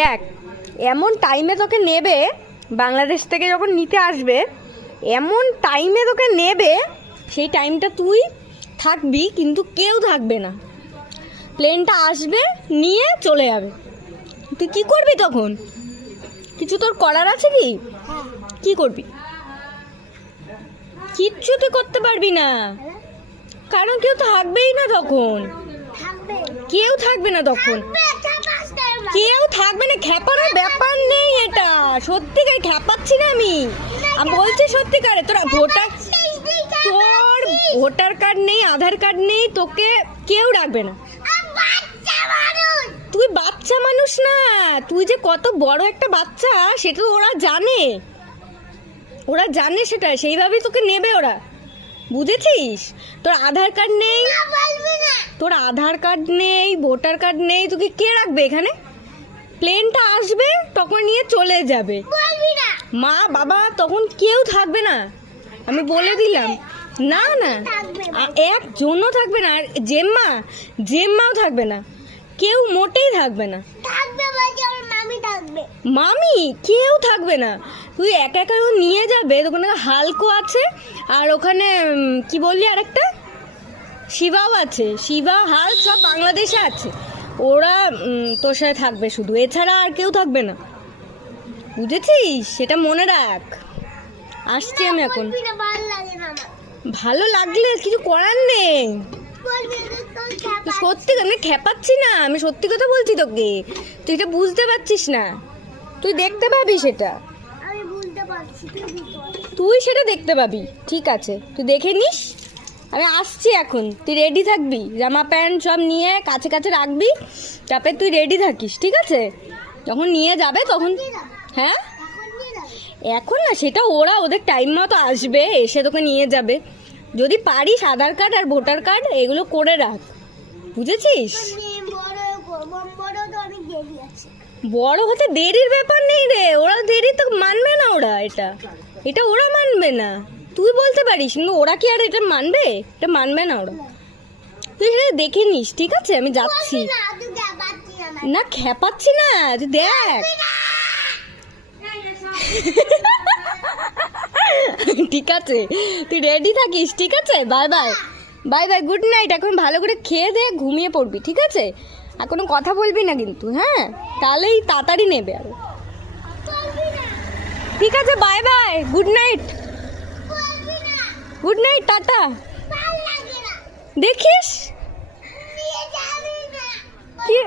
দেখ, এমন টাইমে তোকে নেবে, বাংলাদেশ থেকে যখন নিতে আসবে এমন টাইমে তোকে নেবে, সেই টাইমটা তুই থাকবি কিন্তু কেউ থাকবে না। প্লেনটা আসবে, নিয়ে চলে যাবে। তুই কি করবি তখন? কিছু তোর করার আছে কি? কি করবি? কিচ্ছু তুই করতে পারবি না, কারণ কেউ থাকবেই না তখন। কেউ থাকবে না তখন, কেউ থাকবে না। খ্যাপানোর ব্যাপার নেই, এটা সত্যিকার খ্যাপাচ্ছি না আমি বলছি সত্যিকারে। তোর ভোটার কার্ড নেই, আধার কার্ড নেই, তোকে কেউ রাখবে না। তুই বাচ্চা মানুষ না, তুই যে কত বড় একটা বাচ্চা সেটা তো ওরা জানে, ওরা জানে সেটা, সেইভাবেই তোকে নেবে ওরা, বুঝেছিস? তোর আধার কার্ড নেই, তোর আধার কার্ড নেই, ভোটার কার্ড নেই, তোকে কে রাখবে এখানে? প্লেনটা আসবে তখন নিয়ে চলে যাবে। মা বাবা তখন কেউ থাকবে না, আমি বলে দিলাম। না না, একজনও থাকবে না, আর জেম্মাও থাকবে না, কেউ মোটেই থাকবে না। মামি কেউ থাকবে না, তুই একা একা নিয়ে যাবে। ওখানে হালকো আছে, আর ওখানে কি বললি আরেকটা শিবাও আছে, শিবা হাল সব বাংলাদেশে আছে। ওরা তোর সাথে থাকবে শুধু, এছাড়া আর কেউ থাকবে না, বুঝেছিস? সেটা মনে রাখ। আসছি আমি এখন। ভালো লাগলে কিছু করার নেই, সত্যি আমি খেপাচ্ছি না, আমি সত্যি কথা বলছি তোকে, তুই এটা বুঝতে পারছিস না। তুই দেখতে পাবি সেটা, তুই সেটা দেখতে পাবি, ঠিক আছে? তুই দেখে নিস। আমি আসছি এখন, তুই রেডি থাকবি, জামা প্যান্ট সব নিয়ে কাছে কাছে রাখবি, তারপরে তুই রেডি থাকিস, ঠিক আছে? যখন নিয়ে যাবে তখন। হ্যাঁ, এখন না, সেটা ওরা ওদের টাইম মতো আসবে, এসে তোকে নিয়ে যাবে। যদি পারিস আধার কার্ড আর ভোটার কার্ড এগুলো করে রাখ, বুঝেছিস? বড় হতে দেরির ব্যাপার নেই রে, ওরা দেরি তো মানবে না, ওরা এটা ওরা মানবে না। তুই বলতে পারিস, কিন্তু ওরা কি আর এটা মানবে? এটা মানবে না ওরা। তুই সেটা দেখে নিস, ঠিক আছে? আমি যাচ্ছি। না খেপাচ্ছি না, তুই দেখ। ঠিক আছে, তুই রেডি থাকিস, ঠিক আছে? Bye bye, bye bye, good night. এখন ভালো করে খেয়ে দে, ঘুমিয়ে পড়বি, ঠিক আছে? আর কোনো কথা বলবি না কিন্তু, হ্যাঁ? তাহলেই তাড়াতাড়ি নেবে আরো। ঠিক আছে, bye bye, good night, good night, tata. দেখিস কি